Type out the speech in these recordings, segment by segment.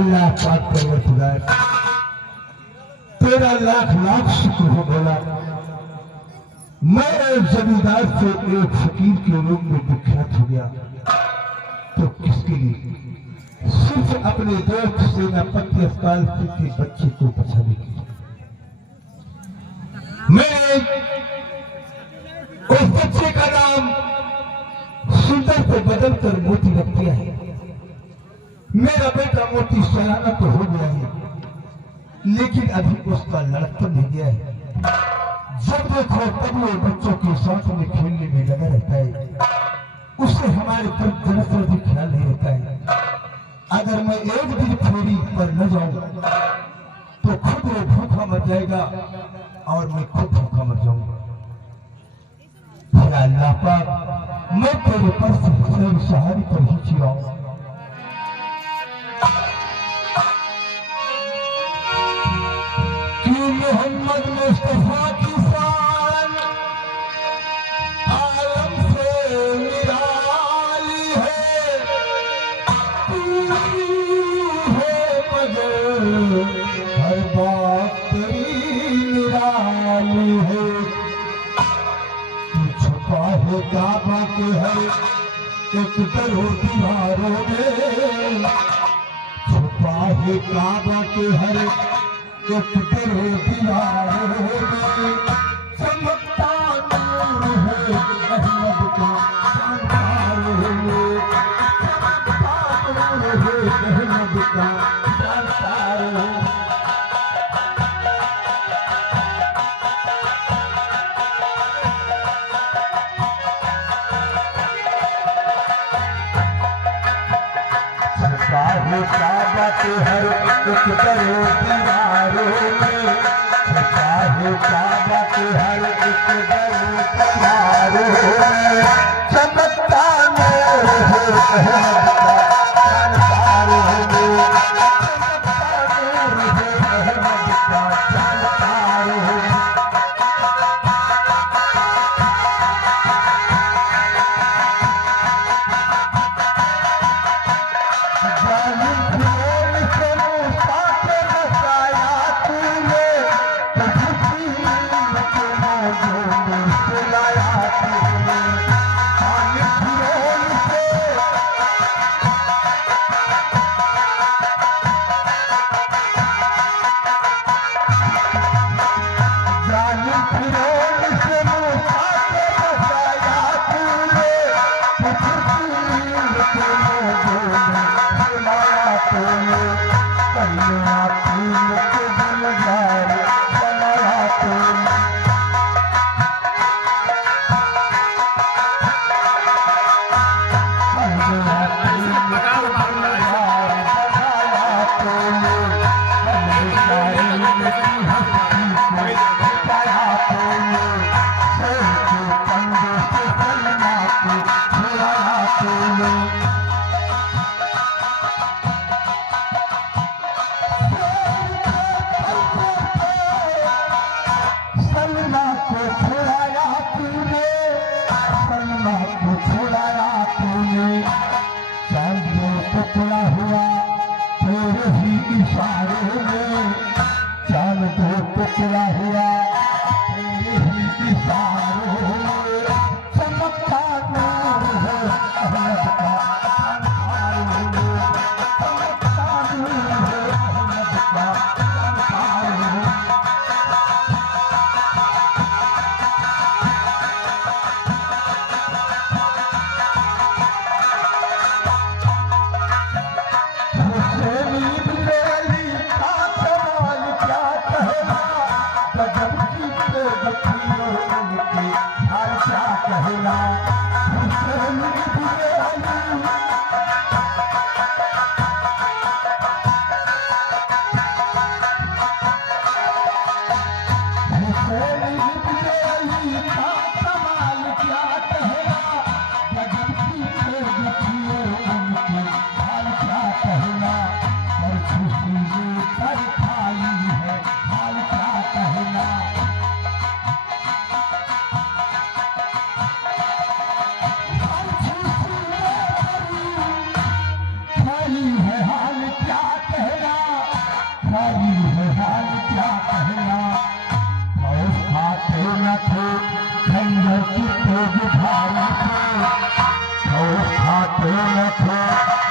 अल्लाह पाक परवरदिगार तेरा लाख लाख शुक्र हो बोला। मैं एक जमींदार से एक फकीर के रूप में विख्यात हो गया तो किसके लिए? सिर्फ अपने दोस्त सेनापति अस्पताल के बच्चे को बचाने के लिए। मैं उस बच्चे का नाम सुंदर से बदलकर मोती रख दिया है। मेरा बेटा मोती सयाना तो हो गया है लेकिन अभी उसका लड़कपन नहीं गया है। जब देखो तब वो बच्चों के साथ में खेलने में लगा रहता है। उसे हमारे पर जरा सा भी ख्याल नहीं रहता है। अगर मैं एक दिन फेरी पर न जाऊं तो खुद वो भूखा मर जाएगा और मैं खुद भूखा मर जाऊंगा। अल्लाह पाक मैं तेरे पर से सहारे पर ही जियाऊं। मोहम्मद मुस्तफा की शान आलम से निराली है, मगर हर बात तेरी निराली है। तू छुपा है काबा के हर एक दरो दीवारों में, छुपा है काबा के हर एक तेरे दीवारों में चमकता नूर है अहमद का शानदार है, चमकता नूर है अहमद का शानदार है। छुपा है काबा के हर एक तेरे दीवारों में, छुपा है काबा के हर एक दीवारों में चमकता नूर है अहमद का शानदार है, चमकता नूर है अहमद का शानदार है।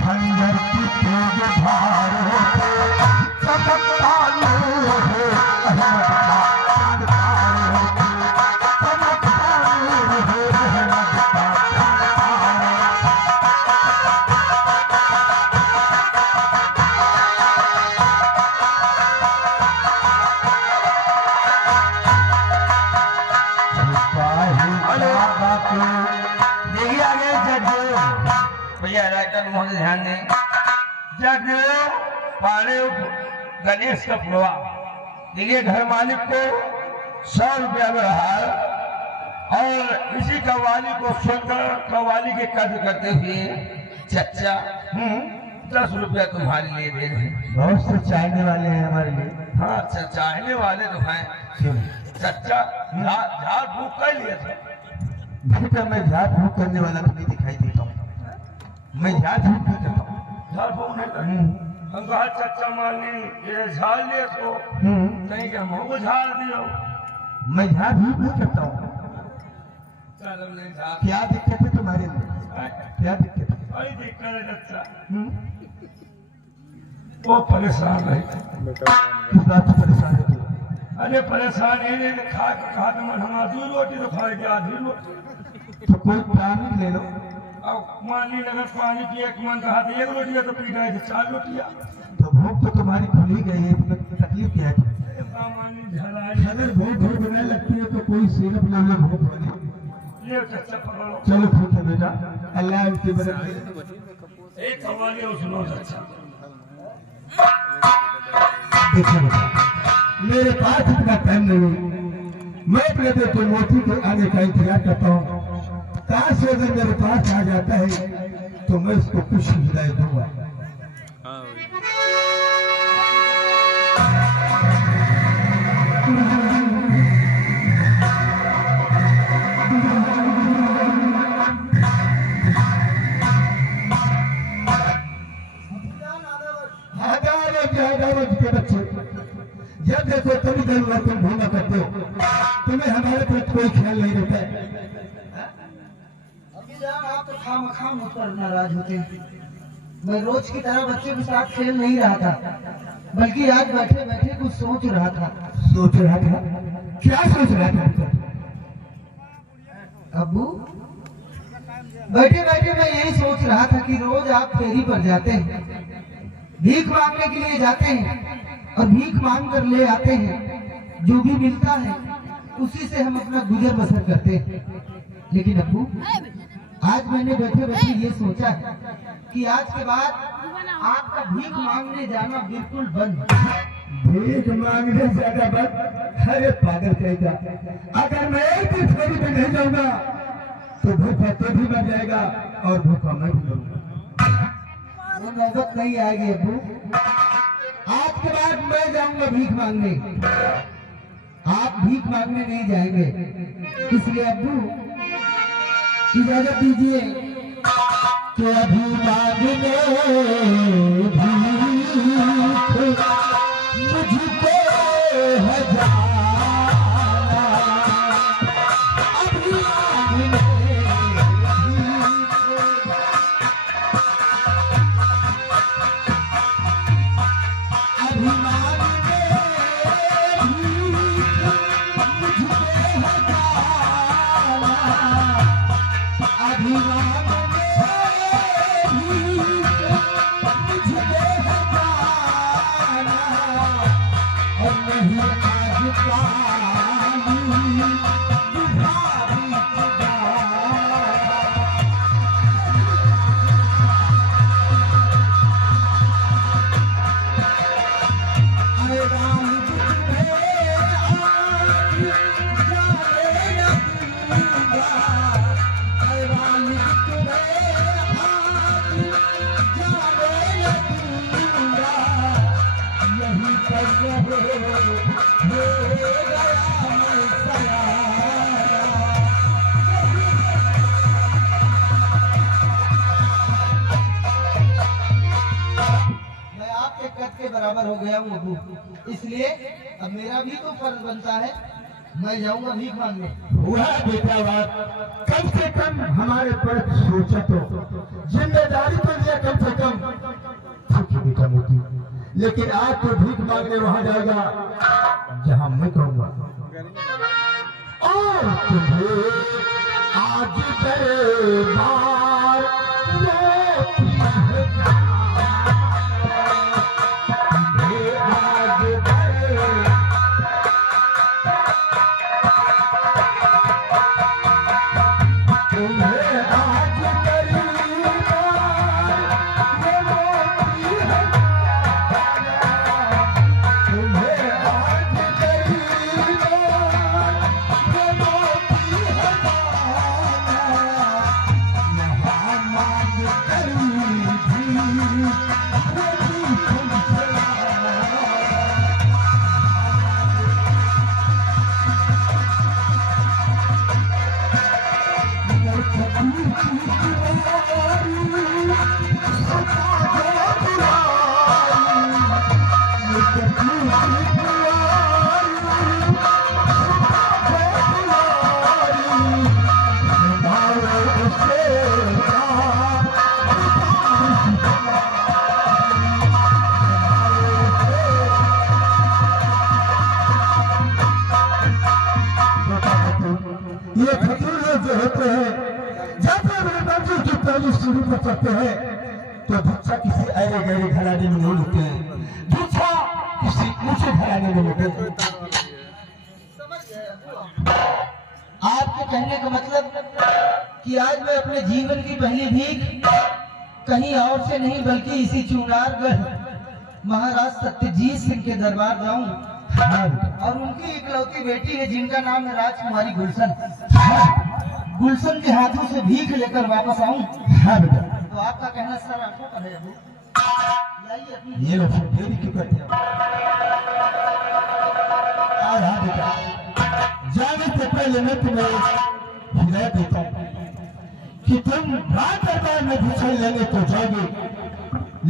खंजर की तेज धार होते चमकता नूर है अहमद का चांद तार होते चमकता नूर है अहमद का चांद देखिए आगे जज भैया राइटर मोहन ध्यान दें। जज पाड़े गणेश का पुरवा देखिए घर मालिक को 100 रुपया व्यवहार और इसी कव्वाली को सुनकर कव्वाली के कद करते हुए चच्चा 10 रुपया तुम्हारे लिए दे रहे हैं। बहुत से चाहने वाले हैं हमारे लिए। हाँ अच्छा चाहने वाले तो हैं। चच्चा झाड़ फूक कर लिए थे। बेटा मैं झाड़ फूक करने वाला तो नहीं दिखाई देता हूँ। मैं झाड़ फूक नहीं करता हूँ। झाड़ फूक नहीं करता। हम कहा चच्चा मानी ये झाड़ लिए तो नहीं कि हमको झाड़ दियो। मैं झाड़ फूक नहीं करता हूँ। चलो नहीं झाड़। क्या दिक्कत है तुम्हारे लिए? क्या दिक्कत है? कोई दिक्कत है चच्चा। वो परेशान रहे। किस बात से परेशान है तू? अरे परेशान ही नहीं खा तो मन हमारा 2 रोटी तो खाएगी आधी रोटी। तो कोई पानी ले लो। अब मान ली अगर पानी पिए मन कहा तो 1 रोटी तो पी गए 4 रोटियां। तो भूख तो तुम्हारी खुल ही गई है। तकलीफ क्या है? अगर भूख होने लगती है तो कोई सिरप ले लो भूख वाली। ये चच्चा पकड़ो। चलो ठीक है बेटा अल्लाह उसकी मदद करे। एक कव्वाली और सुनो चच्चा। देखो बेटा मेरे पास इतना टाइम नहीं। मैं अपने बेटे मोती के आने का इंतजार करता हूँ। काश अगर मेरे पास आ जाता है तो मैं उसको कुछ हिदायत दूंगा। के बच्चे जब देखो तभी जरूरत तुम ढूंढा करते हो। तुम्हें हमारे प्रति कोई ख्याल नहीं रहता है। आप तो खामखा मुझ पर नाराज होते हैं। मैं रोज की तरह बच्चे के साथ खेल नहीं रहा था, बल्कि आज बैठे बैठे कुछ सोच रहा था। सोच रहा था? क्या सोच रहा था? अब्बू बैठे बैठे मैं यही सोच रहा था कि रोज आप फेरी पर जाते हैं, भीख मांगने के लिए जाते हैं और भीख मांग कर ले आते हैं। जो भी मिलता है उसी से हम अपना गुजर बसर करते हैं। लेकिन अब्बू आज मैंने बैठे बैठे ये सोचा है कि आज के बाद आपका भीख मांगने जाना बिल्कुल बंद। भीख मांगने ज्यादा बंद? अरे पागल कहेगा। अगर मैं एक दिन फेरी पे नहीं जाऊंगा तो भूखा तो भी मर जाएगा और भूखा मैं भी रहूंगा। वो नौबत नहीं आएगी अब्बू। आज के बाद मैं जाऊंगा भीख मांगने, आप भीख मांगने नहीं जाएंगे। इसलिए अब्बू इजाजत दीजिए कि अभी मांगने भीख मुझको है जाना, अभी मांगने बराबर हो गया हूँ अब्बू। इसलिए अब मेरा भी तो फर्ज बनता है मैं जाऊंगा भीख मांगने। हुआ बेटा बात, कम से कम हमारे पर सोचा तो, जिम्मेदारी तो लिया कम से कम। ठीक है बेटा मोती, लेकिन आज तो भीख मांगने वहां जाएगा जहां मैं कहूंगा। और तुम्हें आज दरबार रोती है तुम्हें आज तुम्हें आज दरबार रोती है तुम्हें आज दरबार रोती है महामाद करी थी रोती तुमसे ये खजूर जो होते हैं जब अपने मंजिल की पहली सीढ़ी पर चढ़ते हैं तो भिक्षा किसी अरे गहरे घराने में नहीं होते हैं, भिक्षा किसी ऊंचे घराने में होते हैं। आपके कहने का मतलब कि आज मैं अपने जीवन की पहली भीख कहीं और से नहीं बल्कि इसी चुनारगढ़ महाराज सत्यजीत सिंह के दरबार जाऊं और उनकी इकलौती बेटी है जिनका नाम है राजकुमारी गुलशन। गुलशन के हाथों से भीख लेकर वापस आऊं। तो आपका कहना सर आंखों पर है अबू। लाइए अपनी ये लोग फिर देरी क्यों करते हैं? आज हाँ बेटा, जाने से पहले मैं तुम्हें हिदायत देता हूँ कि तुम रात दरबार में भिक्षा लेने तो जाओगे,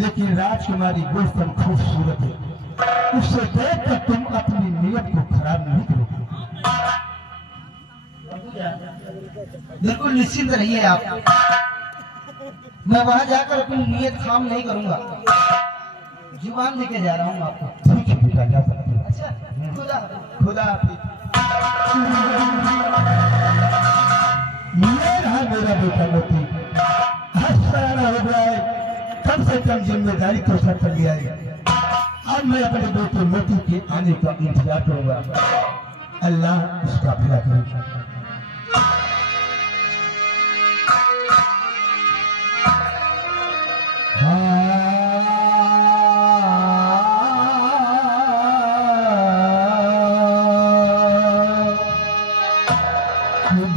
लेकिन राजकुमारी गुलशन खूबसूरत है, उससे देखकर तुम अपनी नीयत को खराब नहीं करोगे। बिल्कुल निश्चिंत रहिए आप, मैं वहां जाकर अपनी नीयत खाम नहीं करूंगा। जुबान लेके जा रहा हूँ आपको। ठीक है बेटा, जा सकते हो। अच्छा, खुदा खुदा हाफिज। ये रहा मेरा बेटा मोती, हंसना हो गया है, कम से कम जिम्मेदारी तो सर कर लिया है। अब मैं अपने बेटे मोती के आने का इंतजार करूंगा, अल्लाह उसका भला करेगा।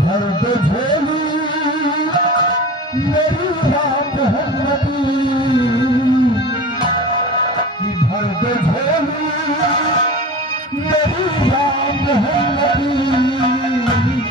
भर दे झोली मेरी रात है नदी, भर दे झोली मेरी रात है नदी।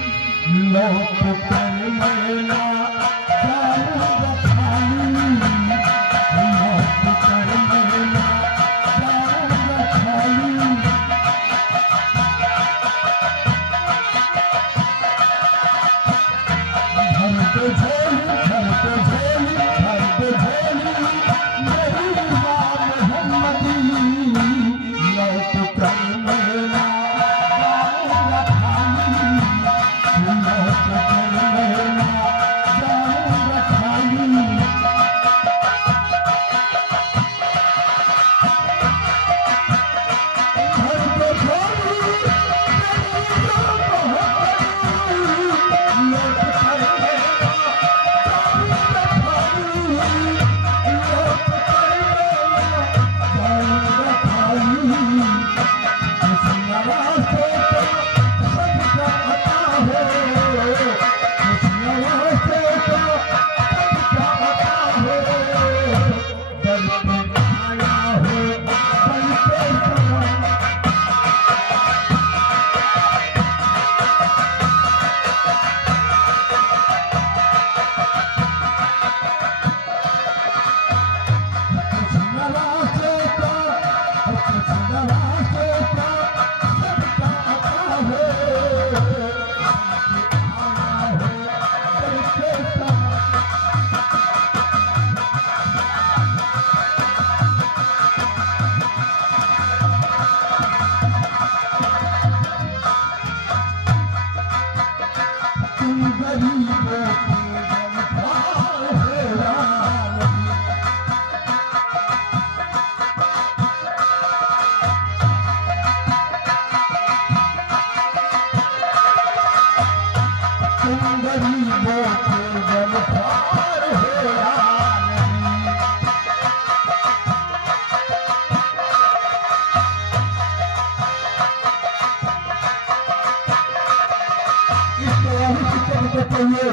लिए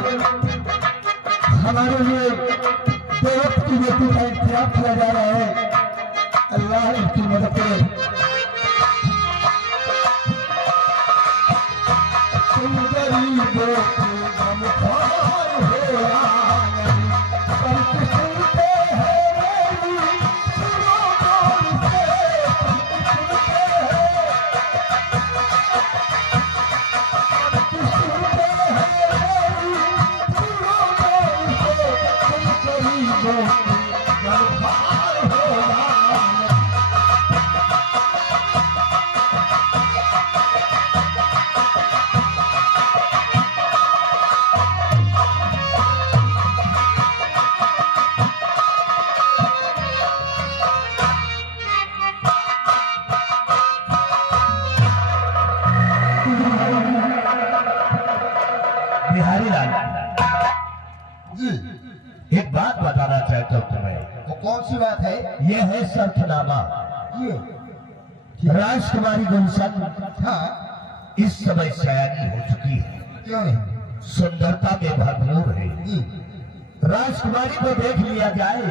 हमारे लिए देवत की बेटी का इंतजाम किया जा रहा है। अल्लाह इसकी मदद करे। तुम गरीबों को गमख्वार हो आंगन, पर सुनते हैं मेरी सुनो गौर से, सुनते हैं, सुनते हैं मेरी सुनो गौर से, तुम गरीबों को गमख्वार हो आंगन। बिहारी लाल जी, एक बात बताना चाहता हूँ तुम्हें। वो कौन सी बात है? यह है शर्तनामा। ये राजकुमारी गुलशन हाँ, इस समय सयानी हो चुकी है, क्यों नहीं? सुंदरता में भरपूर है। जी, राजकुमारी को देख लिया जाए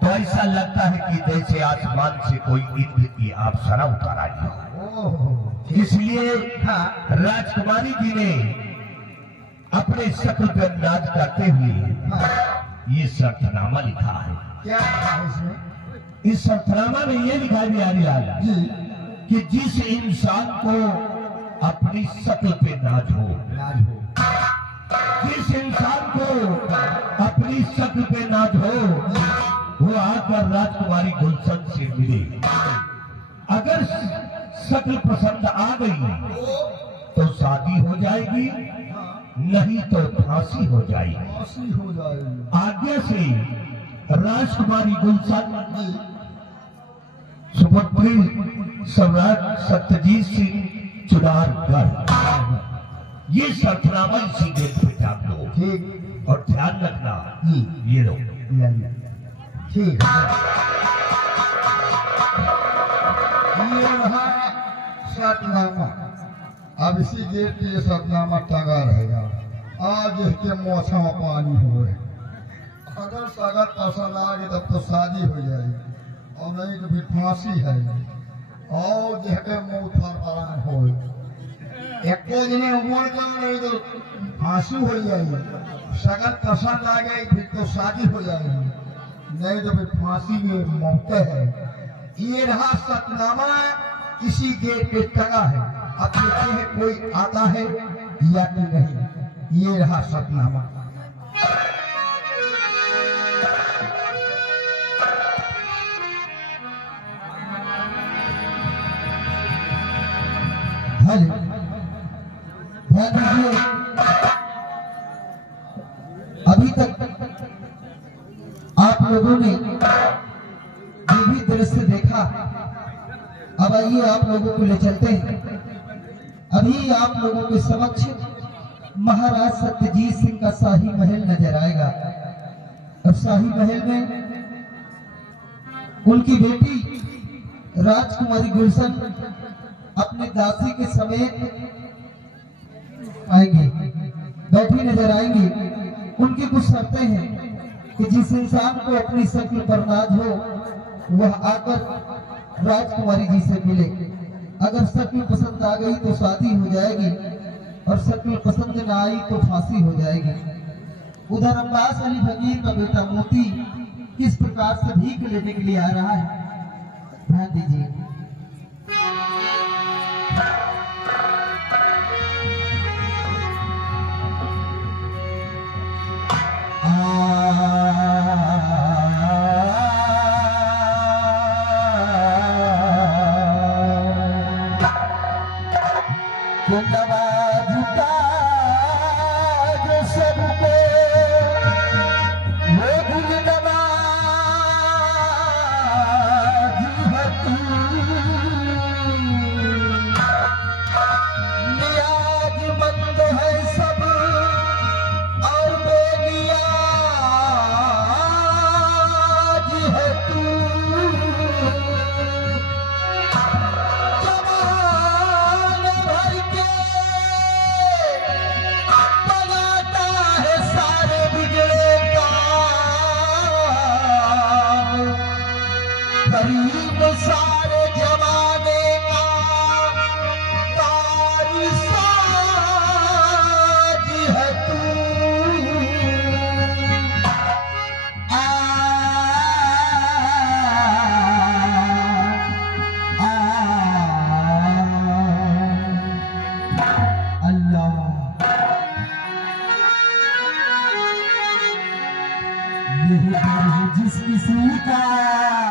तो ऐसा लगता है कि जैसे आसमान से कोई इंद्र की अप्सरा उतर आई हो। ओह, इसलिए हाँ, राजकुमारी जी ने अपने शक्ल पर नाज करते हुए हाँ, ये शर्तनामा लिखा है। क्या है इसमें? इस शर्तनामा में ये लिखा है बिहारी लाल जी, कि जिस इंसान को अपनी शक्ल पे नाज हो, नाज हो, जिस इंसान को अपनी शक्ल पे नाज हो, वो आकर राजकुमारी गुलशन से मिले। अगर शक्ल पसंद आ गई तो शादी हो जाएगी, नहीं तो फांसी हो जाएगी। फांसी हो जाएगी। आज्ञा से राजकुमारी गुलशन जी, सुपुत्री सम्राट सत्यजीत सिंह चुनारगढ़। ये शर्तनामा इसी गेट पे टांग दो ठीक, और ध्यान रखना, जी, ये लो। ले, ठीक है। ये रहा शर्तनामा। अब इसी गेट पे ये शर्तनामा टंगा रहेगा। आज इसके मौसम में पानी हुए, अगर सगत पसंद आ गई तब तो शादी हो जाएगी, और नहीं तो फिर फांसी है। और जिसके मुंह फरफरान हो, एक दिन उमर जा रही तो फांसी हो जाएगी। सगत पसंद आ गई फिर तो शादी हो जाएगी, नहीं तो फिर फांसी में मौतें है। ये रहा शर्तनामा, इसी गेट पे टंगा है। अब देखते हैं कोई आता है या कि नहीं। ये रहा शर्तनामा। हेलो, ध्यान दीजिए, अभी तक आप लोगों ने जो भी दृश्य देखा, अब आइए आप लोगों को ले चलते हैं। अभी आप लोगों के समक्ष महाराज सत्यजीत सिंह का शाही महल नजर आएगा। और शाही महल में उनकी बेटी राजकुमारी गुलशन अपने दासी के समेत आएंगे, बैठी नजर आएंगी। उनकी कुछ शर्तें हैं कि जिस इंसान को अपनी शक्ल पर नाज हो वह आकर राजकुमारी जी से मिले। अगर शक्ल पसंद आ गई तो शादी हो जाएगी, और शक्ल पसंद न आई तो फांसी हो जाएगी। उधर अब्बास अली फकीर का बेटा मोती किस प्रकार से भीख लेने के लिए आ रहा है, ध्यान दीजिए। किसी का